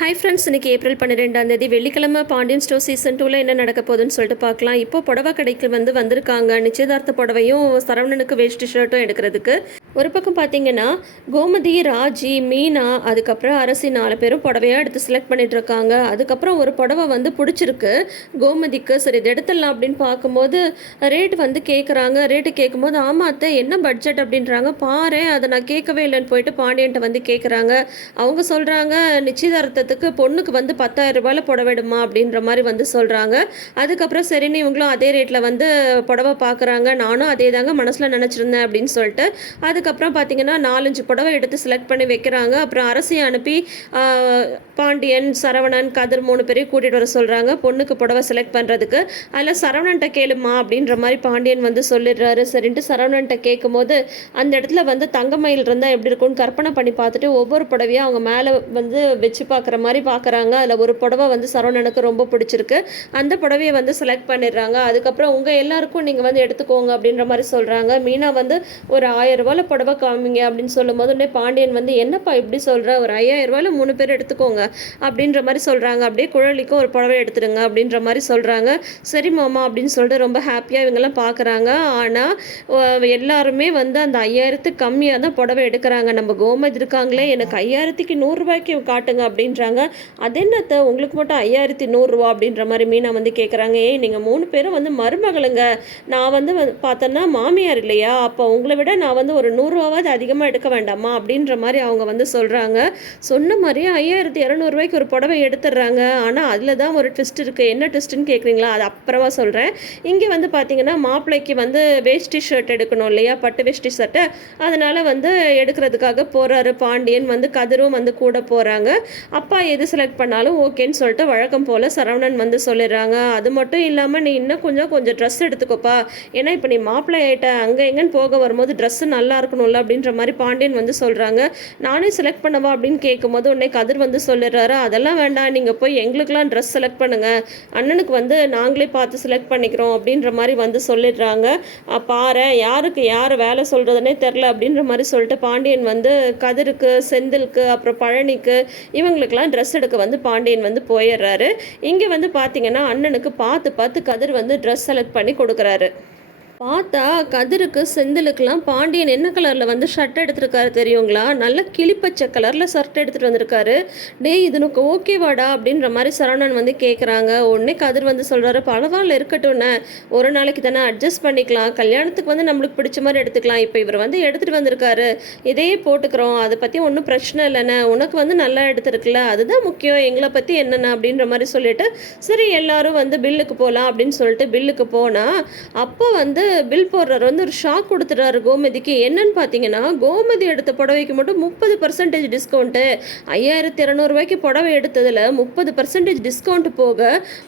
Hi friends இன்னைக்கு April பன்னிரெண்டாம் தேதி வெள்ளிக்கிழமை பாண்டியன் ஸ்டோர் சீசன் டூவில் என்ன நடக்க போகுதுன்னு சொல்லிட்டு பார்க்கலாம். இப்போ புடவை கடைக்கு வந்து வந்திருக்காங்க. நிச்சயதார்த்த புடவையும் சரவணனுக்கு வேஷ்டி ஷர்ட்டும் எடுக்கிறதுக்கு. ஒரு பக்கம் பார்த்தீங்கன்னா கோமதி ராஜி மீனா அதுக்கப்புறம் அரசி நாலு பேரும் புடவையாக எடுத்து செலக்ட் பண்ணிட்டு இருக்காங்க. அதுக்கப்புறம் ஒரு புடவை வந்து பிடிச்சிருக்கு. கோமதிக்கு சரி இது எடுத்துடலாம் அப்படின்னு பார்க்கும்போது ரேட் வந்து கேட்குறாங்க ரேட்டு கேட்கும்போது ஆமா அத்தை என்ன பட்ஜெட் அப்படின்றாங்க. பாரு அதை நான் கேட்கவே இல்லைன்னு போயிட்டு பாண்டியன்ட்ட வந்து கேட்குறாங்க அவங்க சொல்கிறாங்க நிச்சயதார்த்தத்துக்கு பொண்ணுக்கு வந்து பத்தாயிரம் ரூபாயில் புடவைடுமா அப்படின்ற மாதிரி வந்து சொல்கிறாங்க அதுக்கப்புறம் சரின்னு இவங்களும் அதே ரேட்டில் வந்து புடவை பார்க்குறாங்க நானும் அதே தாங்க மனசில் நினச்சிருந்தேன் அப்படின்னு சொல்லிட்டு அதுக்கப்புறம் பார்த்தீங்கன்னா நாலஞ்சு புடவை எடுத்து செலக்ட் பண்ணி வைக்கிறாங்க. அப்புறம் அரசியை அனுப்பி பாண்டியன் சரவணன் கதிர் மூணு பேரையும் கூட்டிகிட்டு வர சொல்கிறாங்க பொண்ணுக்கு புடவை செலக்ட் பண்ணுறதுக்கு அதில் சரவணன்ட்ட கேளுமா அப்படின்ற மாதிரி பாண்டியன் வந்து சொல்லிடுறாரு. சரின்ட்டு சரவணன்ட்ட கேட்கும்போது அந்த இடத்துல வந்து தங்கமயில் இருந்தால் எப்படி இருக்கும்னு கற்பனை பண்ணி பார்த்துட்டு ஒவ்வொரு புடவையும் அவங்க மேலே வந்து வச்சு பார்க்குற மாதிரி பார்க்குறாங்க அதில் ஒரு புடவை வந்து சரவணனுக்கு ரொம்ப பிடிச்சிருக்கு. அந்த புடவையை வந்து செலக்ட் பண்ணிடுறாங்க. அதுக்கப்புறம் உங்கள் எல்லாருக்கும் நீங்கள் வந்து எடுத்துக்கோங்க அப்படின்ற மாதிரி சொல்கிறாங்க மீனா வந்து ஒரு ஆயிரம் ரூபாயில் புடவை காமிங்க அப்படின்னு சொல்லும்போது உடனே பாண்டியன் வந்து என்னப்பா இப்படி சொல்கிற ஒரு ஐயாயிரம் ரூபாயில் மூணு பேர் எடுத்துக்கோங்க. அப்படின்ற மாதிரி சொல்கிறாங்க அப்படியே குழலிக்கும் ஒரு புடவை எடுத்துடுங்க அப்படின்ற மாதிரி சொல்கிறாங்க சரி மாமா அப்படின்னு சொல்லிட்டு ரொம்ப ஹாப்பியாக இவங்கெல்லாம் பார்க்குறாங்க ஆனால் எல்லாருமே வந்து அந்த ஐயாயிரத்துக்கு கம்மியாக தான் புடவை எடுக்கிறாங்க. நம்ம கோமதி இருக்காங்களே எனக்கு ஐயாயிரத்துக்கு நூறுரூபாய்க்கு காட்டுங்க அப்படின்றாங்க. அது என்னத்த? உங்களுக்கு மட்டும் ஐயாயிரத்தி நூறுரூவா அப்படின்ற மாதிரி மீனா வந்து கேட்குறாங்க ஏய் நீங்கள் மூணு பேரும் வந்து மருமகளுங்க. நான் வந்து வந்து பார்த்தோன்னா மாமியார் இல்லையா? அப்போ உங்களை விட நான் வந்து ஒரு நூறுரூவாவது அதிகமாக எடுக்க வேண்டாமா அப்படின்ற மாதிரி அவங்க வந்து சொல்கிறாங்க சொன்ன மாதிரியே ஐயாயிரத்தி இரநூறுவாய்க்கு ஒரு புடவை எடுத்துடுறாங்க. ஆனால் அதில் தான் ஒரு ட்விஸ்ட் இருக்குது என்ன ட்விஸ்ட்டுன்னு கேட்குறீங்களா அது அப்புறமா சொல்கிறேன் இங்கே வந்து பார்த்தீங்கன்னா மாப்பிள்ளைக்கு வந்து வேஷ்டி ஷர்ட் எடுக்கணும் இல்லையா? பட்டு வேஷ்டி ஷர்ட்டை அதனால் வந்து எடுக்கிறதுக்காக போகிறாரு பாண்டியன் வந்து கதிரும் வந்து கூட போகிறாங்க அப்பா எது செலக்ட் பண்ணாலும் ஓகேன்னு சொல்லிட்டு வழக்கம் போல் சரவணன் வந்து சொல்லிடுறாங்க. அது மட்டும் இல்லாமல் நீ இன்னும் கொஞ்சம் கொஞ்சம் ட்ரெஸ் எடுத்துக்கோப்பா. ஏன்னா இப்போ நீ மாப்பிள்ளை ஆகிட்ட அங்கே எங்கேன்னு போக வரும்போது ட்ரெஸ்ஸு நல்லா இருக்கணும்ல அப்படின்ற மாதிரி பாண்டியன் வந்து சொல்கிறாங்க நானே செலக்ட் பண்ணவா அப்படின்னு கேட்கும்போது உடனே கதிர் வந்து சொல்லிடுறாரு. அதெல்லாம் வேண்டாம். நீங்கள் போய் எங்களுக்கெல்லாம் ட்ரெஸ் செலக்ட் பண்ணுங்கள் அண்ணனுக்கு வந்து நாங்களே பார்த்து செலக்ட் பண்ணிக்கிறோம். அப்படின்ற மாதிரி வந்து சொல்லிடுறாங்க. பாரு. யாருக்கு யார் வேலை சொல்கிறதுனே தெரில அப்படின்ற மாதிரி சொல்லிட்டு பாண்டியன் வந்து கதிருக்கு செந்திலுக்கு அப்புறம் பழனிக்கு இவங்களுக்கெல்லாம் ட்ரெஸ் எடுக்க வந்து பாண்டியன் வந்து போயிடுறாரு. இங்கே வந்து பார்த்தீங்கன்னா அண்ணனுக்கு பார்த்து பார்த்து கதிர் வந்து ட்ரெஸ் செலக்ட் பண்ணி கொடுக்குறாரு. பார்த்தா கதிருக்கு செந்திலுக்கெல்லாம் பாண்டியன் என்ன கலரில் வந்து ஷர்ட் எடுத்திருக்காரு தெரியுங்களா? நல்ல கிளிப்பச்சை கலரில் ஷர்ட் எடுத்துகிட்டு வந்திருக்காரு. டேய் இதுனுக்கு ஓகேவாடா அப்படின்ற மாதிரி சரவணன் வந்து கேட்குறாங்க உடனே கதிர் வந்து சொல்கிறாரு பரவாயில்ல இருக்கட்டும்ண்ணே ஒரு நாளைக்கு தானே அட்ஜஸ்ட் பண்ணிக்கலாம். கல்யாணத்துக்கு வந்து நம்மளுக்கு பிடிச்ச மாதிரி எடுத்துக்கலாம். இப்போ இவர் வந்து எடுத்துகிட்டு வந்திருக்காரு. இதையே போட்டுக்கிறோம். அதை பற்றி ஒன்றும் பிரச்சனை இல்லைண்ணே. உனக்கு வந்து நல்லா எடுத்துருக்குல்ல. அதுதான் முக்கியம். எங்களை பற்றி என்னென்ன? அப்படின்ற மாதிரி சொல்லிட்டு சரி எல்லாரும் வந்து பில்லுக்கு போகலாம் அப்படின்னு சொல்லிட்டு பில்லுக்கு போனால் அப்போ வந்து பில் போடுறவர் வந்து ஒரு ஷாக் கொடுத்துட்டாரு கோமதிக்கு. என்னன்னு பார்த்தீங்கன்னா கோமதி எடுத்த புடவைக்கு மட்டும் முப்பது பர்சன்டேஜ் டிஸ்கவுண்ட்டு ஐயாயிரத்தி இரநூறுவாய்க்கு புடவை எடுத்ததில் முப்பது பர்சன்டேஜ் டிஸ்கவுண்ட் போக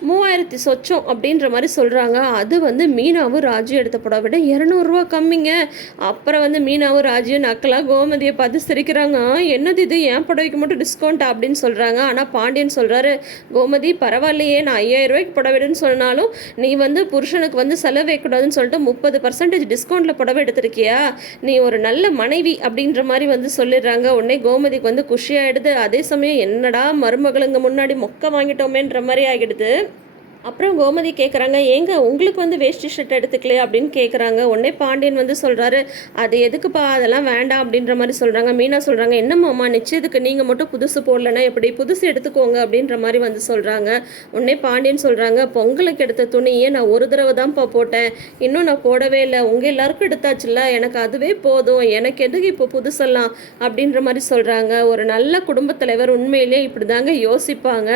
மூவாயிரத்தி சொச்சம் அப்படின்ற மாதிரி சொல்கிறாங்க அது வந்து மீனாவும் ராஜு எடுத்த புடவை விட இரநூறுவா கம்மிங்க. அப்புறம் வந்து மீனாவும் ராஜுவும் நக்கலாக கோமதியை பார்த்து சிரிக்கிறாங்க. என்னது இது? என் புடவைக்கு மட்டும் டிஸ்கவுண்ட் அப்படின்னு சொல்கிறாங்க ஆனால் பாண்டியன் சொல்கிறாரு கோமதி பரவாயில்லையே நான் ஐயாயிரம் ரூபாய்க்கு புடவைடுன்னு சொன்னாலும் நீ வந்து புருஷனுக்கு வந்து செலவு வைக்கக்கூடாதுன்னு சொல்லிட்டு முப்பது பர்சன்டேஜ் டிஸ்கவுண்ட்டில் புடவை எடுத்திருக்கியா? நீ ஒரு நல்ல மனைவி அப்படின்ற மாதிரி வந்து சொல்லிடுறாங்க. உடனே கோமதிக்கு வந்து குஷியாகிடுது அதே சமயம் என்னடா மருமகளுங்க முன்னாடி மொக்க வாங்கிட்டோமேன்ற மாதிரி ஆகிடுது. அப்புறம் கோமதி கேட்குறாங்க ஏங்க உங்களுக்கு வந்து வேஷ்டி ஷர்ட் எடுத்துக்கலையே? அப்படின்னு கேட்குறாங்க உடனே பாண்டியன் வந்து சொல்கிறாரு அது எதுக்குப்பா? அதெல்லாம் வேண்டாம் அப்படின்ற மாதிரி சொல்கிறாங்க மீனா சொல்கிறாங்க என்னம்மாம்மா நிச்சயத்துக்கு நீங்கள் மட்டும் புதுசு போடலன்னா எப்படி? புதுசு எடுத்துக்கோங்க அப்படின்ற மாதிரி வந்து சொல்கிறாங்க உடனே பாண்டியன் சொல்கிறாங்க பொங்கலுக்கு எடுத்த துணியை நான் ஒரு தடவை தான்ப்பா போட்டேன். இன்னும் நான் போடவே இல்லை. உங்கள் எல்லாருக்கும் எடுத்தாச்சுல்ல? எனக்கு அதுவே போதும். எனக்கு எதுக்கு இப்போ புதுசெல்லாம்? அப்படின்ற மாதிரி சொல்கிறாங்க ஒரு நல்ல குடும்பத் தலைவர் உண்மையிலேயே இப்படி தாங்க யோசிப்பாங்க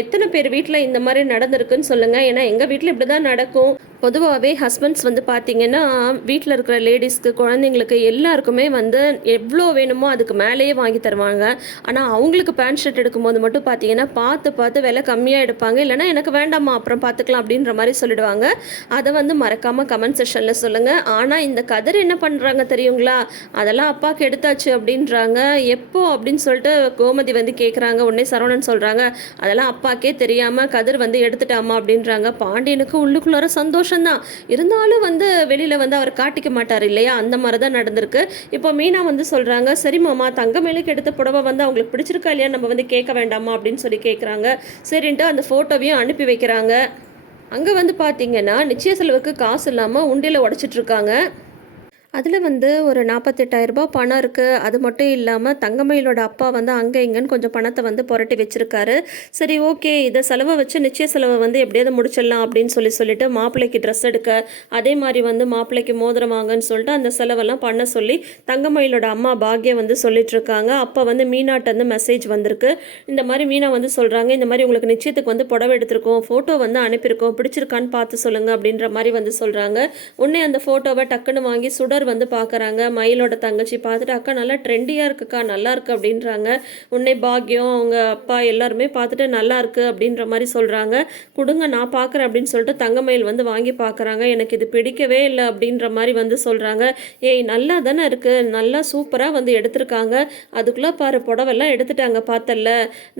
எத்தனை பேர் வீட்டில் இந்த மாதிரி நடந்திருக்குன்னு சொல்லுங்கள் ஏன்னா எங்கள் வீட்டில் இப்படி தான் நடக்கும். பொதுவாகவே ஹஸ்பண்ட்ஸ் வந்து பார்த்தீங்கன்னா வீட்டில் இருக்கிற லேடிஸ்க்கு குழந்தைங்களுக்கு எல்லாருக்குமே வந்து எவ்வளோ வேணுமோ அதுக்கு மேலேயே வாங்கி தருவாங்க. ஆனால் அவங்களுக்கு பேண்ட் ஷர்ட் எடுக்கும்போது மட்டும் பார்த்தீங்கன்னா பார்த்து பார்த்து விலை கம்மியாக எடுப்பாங்க. இல்லைன்னா எனக்கு வேண்டாமா அப்புறம் பார்த்துக்கலாம் அப்படின்ற மாதிரி சொல்லிடுவாங்க. அதை வந்து மறக்காமல் கமெண்ட் செஷனில் சொல்லுங்கள் ஆனால் இந்த கதிர் என்ன பண்ணுறாங்க தெரியுங்களா? அதெல்லாம் அப்பாவுக்கு எடுத்தாச்சு அப்படின்றாங்க. எப்போ அப்படின்னு சொல்லிட்டு கோமதி வந்து கேட்குறாங்க உடனே சரவணன் சொல்கிறாங்க அதெல்லாம் அப்பாக்கே தெரியாமல் கதிர் வந்து எடுத்துட்டாமா அப்படின்றாங்க. பாண்டியனுக்கு உள்ளுக்குள்ளார சந்தோஷம் சந்தோஷம்தான். இருந்தாலும் வந்து வெளியில் வந்து அவர் காட்டிக்க மாட்டார் இல்லையா? அந்த மாதிரி தான் நடந்திருக்கு. இப்போ மீனா வந்து சொல்கிறாங்க சரி மாமா தங்க மேலுக்கு எடுத்த புடவை வந்து அவங்களுக்கு பிடிச்சிருக்கா இல்லையா நம்ம வந்து கேட்க வேண்டாமா? அப்படின்னு சொல்லி கேட்குறாங்க சரின்ட்டு அந்த ஃபோட்டோவையும் அனுப்பி வைக்கிறாங்க. அங்கே வந்து பார்த்தீங்கன்னா நிச்சய செலவுக்கு காசு இல்லாமல் உண்டியில் உடச்சிட்ருக்காங்க அதில் வந்து ஒரு நாற்பத்தெட்டாயிரரூபா பணம் இருக்குது அது மட்டும் இல்லாமல் தங்கமயிலோட அப்பா வந்து அங்கே இங்கேன்னு கொஞ்சம் பணத்தை வந்து புரட்டி வச்சிருக்காரு. சரி ஓகே. இதை செலவை வச்சு நிச்சய செலவை வந்து எப்படியாவது முடிச்சிடலாம் அப்படின்னு சொல்லி சொல்லிட்டு மாப்பிள்ளைக்கு ட்ரெஸ் எடுக்க அதே மாதிரி வந்து மாப்பிள்ளைக்கு மோதிரம் வாங்கன்னு சொல்லிட்டு அந்த செலவெல்லாம் பண்ண சொல்லி தங்கமயிலோட அம்மா பாக்யம் வந்து சொல்லிட்டுருக்காங்க அப்போ வந்து மீனாட்ட வந்து மெசேஜ் வந்திருக்கு. இந்த மாதிரி மீனா வந்து சொல்கிறாங்க இந்த மாதிரி உங்களுக்கு நிச்சயத்துக்கு வந்து புடவை எடுத்திருக்கோம். ஃபோட்டோ வந்து அனுப்பியிருக்கோம். பிடிச்சிருக்கான்னு பார்த்து சொல்லுங்கள் அப்படின்ற மாதிரி வந்து சொல்கிறாங்க உடனே அந்த ஃபோட்டோவை டக்குன்னு வாங்கி சுடர் வந்து பார்க்குறாங்க. மயிலோட தங்கச்சி பார்த்துட்டு அக்கா நல்லா ட்ரெண்டியாக இருக்குக்கா நல்லா இருக்கு அப்படின்றாங்க. உன்னை பாக்யம் அவங்க அப்பா எல்லாருமே பார்த்துட்டு நல்லா இருக்கு அப்படின்ற மாதிரி சொல்கிறாங்க கொடுங்க நான் பார்க்குறேன் அப்படின்னு சொல்லிட்டு தங்கமயில் வந்து வாங்கி பார்க்குறாங்க. எனக்கு இது பிடிக்கவே இல்லை அப்படின்ற மாதிரி வந்து சொல்கிறாங்க ஏய் நல்லா தானே இருக்குது நல்லா சூப்பராக வந்து எடுத்திருக்காங்க. அதுக்குள்ளே பாரு புடவெல்லாம் எடுத்துட்டாங்க பார்த்தல்ல.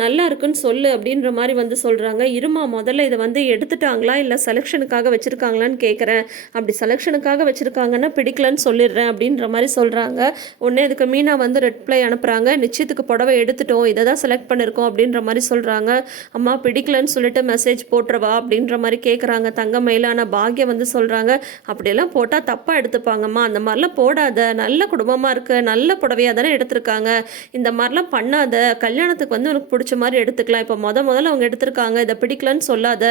நல்லா இருக்குன்னு சொல்லு அப்படின்ற மாதிரி வந்து சொல்கிறாங்க இருமா முதல்ல இதை வந்து எடுத்துட்டாங்களா? இல்லை செலெக்ஷனுக்காக வச்சுருக்காங்களான்னு கேட்குறேன் அப்படி செலெக்ஷனுக்காக வச்சுருக்காங்கன்னா பிடிக்கலன்னு சொல்லிடுறேன் அப்படின்ற மாதிரி சொல்கிறாங்க உடனே இதுக்கு மீனா வந்து ரெட்ப்ளை அனுப்புகிறாங்க நிச்சயத்துக்கு புடவை எடுத்துட்டோம். இதை தான் செலக்ட் பண்ணியிருக்கோம் அப்படின்ற மாதிரி சொல்கிறாங்க அம்மா பிடிக்கலன்னு சொல்லிட்டு மெசேஜ் போட்டுறவா அப்படின்ற மாதிரி கேட்குறாங்க தங்கமயில ஆனால் பாக்யம் வந்து சொல்கிறாங்க அப்படியெல்லாம் போட்டால் தப்பாக எடுத்துப்பாங்கம்மா. அந்த மாதிரிலாம் போடாத. நல்ல குடும்பமாக இருக்குது நல்ல புடவையாக தானே எடுத்திருக்காங்க. இந்த மாதிரிலாம் பண்ணாத. கல்யாணத்துக்கு வந்து உனக்கு பிடிச்ச மாதிரி எடுத்துக்கலாம். இப்போ முத முதல்ல அவங்க எடுத்திருக்காங்க. இதை பிடிக்கலன்னு சொல்லாத.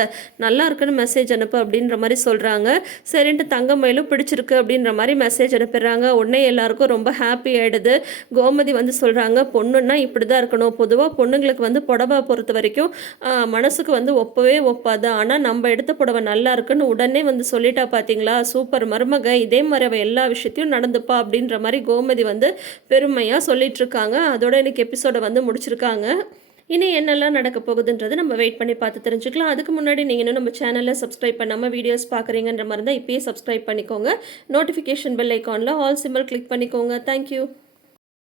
நல்லா இருக்குன்னு மெசேஜ் அனுப்பு அப்படின்ற மாதிரி சொல்கிறாங்க சரின்ட்டு தங்கமயிலும் பிடிச்சிருக்கு அப்படின்ற மாதிரி மெசேஜ் அனுப்பிடுறாங்க உடனே எல்லாருக்கும் ரொம்ப ஹாப்பி ஆகிடுது கோமதி வந்து சொல்கிறாங்க பொண்ணுன்னா இப்படி தான் இருக்கணும். பொதுவாக பொண்ணுங்களுக்கு வந்து புடவை பொறுத்த வரைக்கும் மனசுக்கு வந்து ஒப்பவே ஒப்பாது. ஆனால் நம்ம எடுத்த புடவை நல்லா இருக்குன்னு உடனே வந்து சொல்லிட்டா பார்த்தீங்களா சூப்பர் மருமக இதே மாதிரி அவள் எல்லா விஷயத்தையும் நடந்துப்பா அப்படின்ற மாதிரி கோமதி வந்து பெருமையாக சொல்லிட்டு இருக்காங்க. அதோட இன்னைக்கு எபிசோடை வந்து முடிச்சிருக்காங்க. இனி என்னெல்லாம் நடக்க போகுதுன்றது நம்ம வெயிட் பண்ணி பார்த்து தெரிஞ்சுக்கலாம். அதுக்கு முன்னாடி நீங்கள் இன்னும் நம்ம சேனலில் சப்ஸ்கிரைப் பண்ணாமல் வீடியோஸ் பார்க்குறீங்கன்ற மாதிரி இருந்தால் இப்போயே சப்ஸ்கிரைப் பண்ணிக்கோங்க. நோட்டிஃபிகேஷன் பெல் ஐக்கானில் ஆல் சிம்பிள் கிளிக் பண்ணிக்கோங்க. Thank you